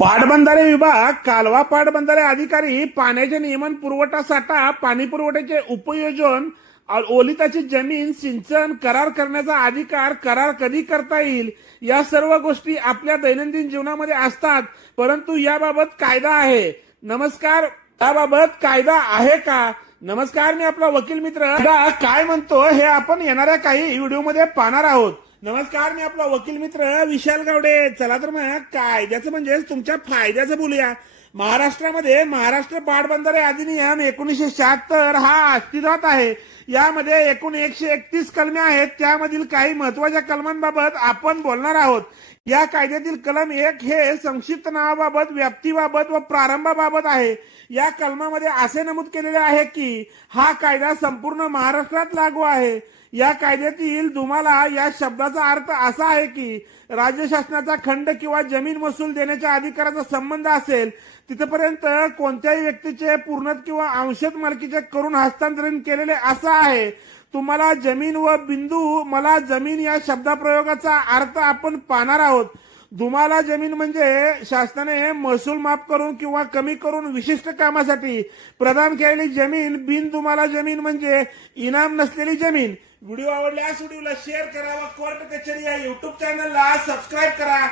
पाटबंधारे विभाग कालवा पाटबंधारे अधिकारी पाण्याचे नियमन पुरवठा साठा पाणी पुरवठ्याचे उपयोजन ओलिताची जमीन सिंचन करार करण्याचा अधिकार करार कधी करता येईल? या सर्व गोष्टी आपल्या दैनंदिन जीवनामध्ये असतात परंतु याबाबत कायदा आहे. नमस्कार याबाबत कायदा आहे का? नमस्कार मी आपला वकील मित्र. काय म्हणतो हे आपण येणाऱ्या काही व्हिडिओमध्ये पाहणार आहोत. नमस्कार मी आपला वकील मित्र विशाल गावडे. चला तर मग कायद्याचं म्हणजे तुमच्या फायद्याचं बोलूया. महाराष्ट्रामध्ये महाराष्ट्र पाटबंधारे अधिनियम एकोणीसशे शहात्तर हा अस्तित्वात आहे. यामध्ये एकूण एकशे एकतीस कलमे आहेत. त्यामधील काही महत्त्वाच्या कलमांबाबत आपण बोलणार आहोत. या कायद्यातील कलम एक हे संक्षिप्त नावाबाबत व्याप्तीबाबत व प्रारंभाबाबत आहे. या कलमामध्ये असे नमूद केलेले आहे की हा कायदा संपूर्ण महाराष्ट्रात लागू आहे. या कायद्यातील तुम्हाला या शब्दाचा अर्थ असा आहे की राज्य शासनाचा खंड किंवा जमीन महसूल देण्याच्या अधिकाराचा संबंध असेल तिथपर्यंत कोणत्याही व्यक्तीचे पूर्ण किंवा अंशत मालकीचे करून हस्तांतरण केलेले असं आहे. तुम्हाला जमीन व बिंदू मला जमीन या शब्दप्रयोगाचा अर्थ आपण पाहणार आहोत. तुम्हाला जमीन म्हणजे शासनाने महसूल माफ करून किंवा कमी करून विशिष्ट कामासाठी प्रदान केलेली जमीन. बिन तुम्हाला जमीन म्हणजे इनाम नसलेली जमीन. व्हिडिओ आवडल्यास व्हिडिओला शेअर करा व कोर्ट कचेरी या युट्यूब चॅनलला सबस्क्राईब करा.